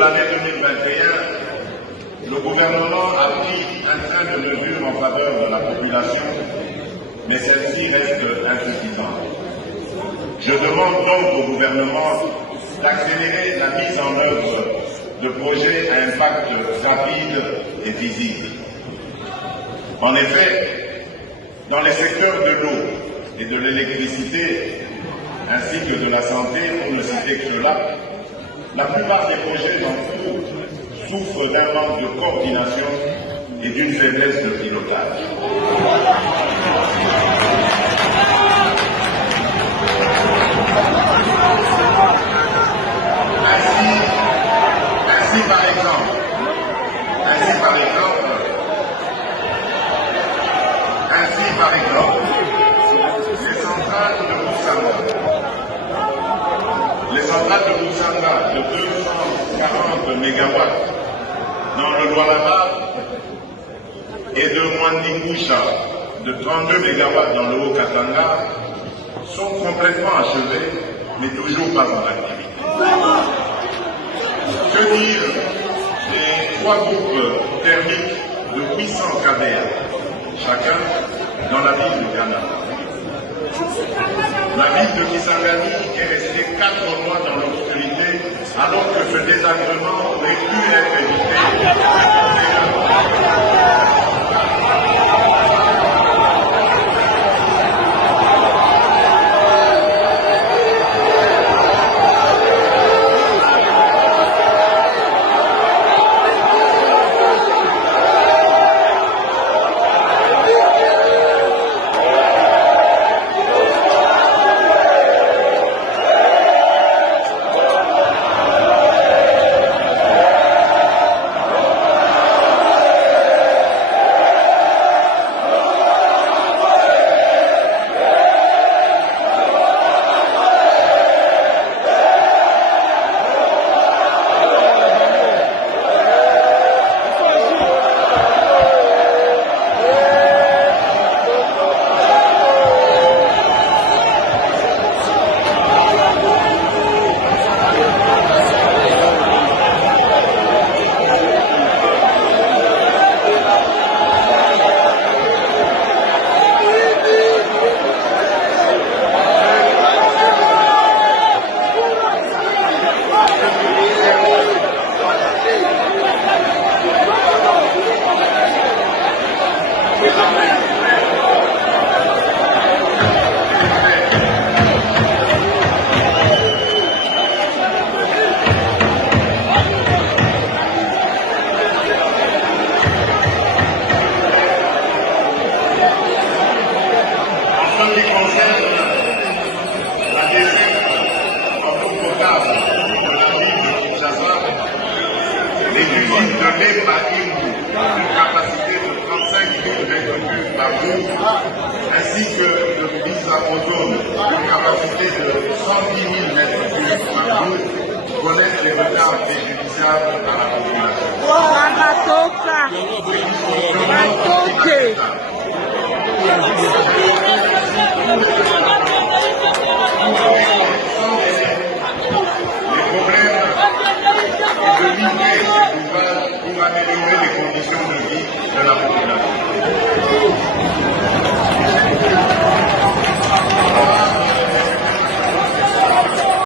l'année 2021, le gouvernement a pris un train de mesures en faveur de la population, mais celle-ci reste insuffisante. Je demande donc au gouvernement d'accélérer la mise en œuvre de projets à impact rapide et visible. En effet, dans les secteurs de l'eau et de l'électricité, ainsi que de la santé, pour ne citer que cela, la plupart des projets en cours souffrent d'un manque de coordination et d'une faiblesse de pilotage. Ainsi, par exemple, les centrales de Moussanga de 240 MW dans le Lualaba et de Mwandingusha de 32 MW dans le Haut-Katanga sont complètement achevées, mais toujours pas en activité. Que dire des 3 groupes thermiques de 800 kVA, chacun dans la ville de Ghana? La ville de Kisangani est restée 4 mois dans l'obscurité, alors que ce désagrément aurait pu être évité. Ainsi que le visa ozone, une capacité de 110 000 mètres cubes par jour, connaissent les retards préjudiciables à la population. Les problèmes est de limiter ces ouvrages pour améliorer les conditions de vie de la population.